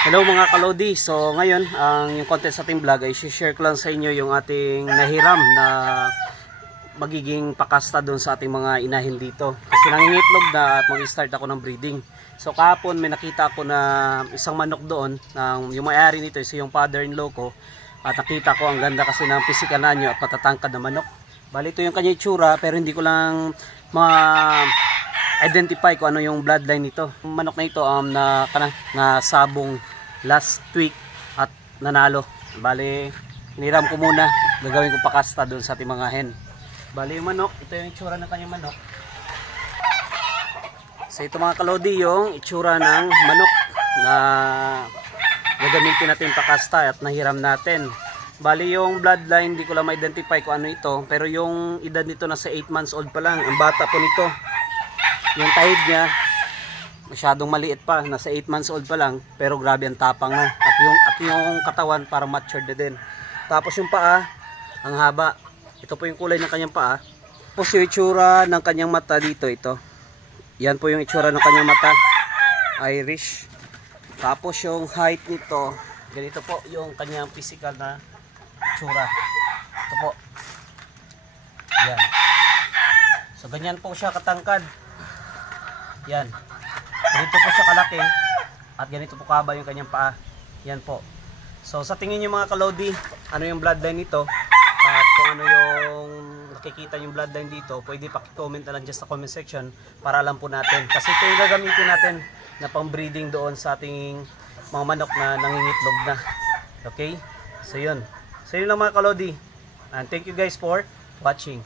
Hello mga kalodi. So ngayon, yung content sa ating vlog ay share ko lang sa inyo yung ating nahiram na magiging pakasta doon sa ating mga inahin dito. Kasi nangingitlog na at mag-start ako ng breeding. So kahapon may nakita ako na isang manok doon, yung may-ari nito is yung father-in-law ko. At nakita ko ang ganda kasi ng physical na nyo at patatangkad na manok. Bali ito yung kanya itsura pero hindi ko lang identify ko ano yung bloodline nito. Yung manok na ito na sabong last week at nanalo. Bali, hiniram ko muna. Gagawin ko pakasta doon sa ating mga hen. Bali yung manok, ito yung itsura ng kanyang manok. So ito mga kalodi yung itsura ng manok na gagamitin natin pakasta at nahiram natin. Bali yung bloodline, hindi ko lang ma-identify kung ano ito. Pero yung edad nito nasa 8 months old pa lang. Ang bata po nito. Yung tahid niya masyadong maliit pa, nasa 8 months old pa lang, pero grabe ang tapang na. At yung katawan parang matured na din. Tapos yung paa, ang haba. Ito po yung kulay ng kanyang paa. Tapos yung itsura ng kanyang mata dito, ito. Yan po yung itsura ng kanyang mata. Irish. Tapos yung height nito, ganito po yung kanyang physical na itsura. Ito po. Yan. So ganyan po siya katangkad. Yan. Ganito po siya kalaki at ganito po kaba yung kanyang paa. Yan po. So sa tingin nyo mga kalodi, ano yung bloodline nito at kung ano yung nakikita yung bloodline dito, pwede paki-comment na lang dyan sa comment section para alam po natin. Kasi ito yung gagamitin natin na pang breeding doon sa ating mga manok na nangingitlog na. Okay? So yun. So yun lang mga kalodi. And thank you guys for watching.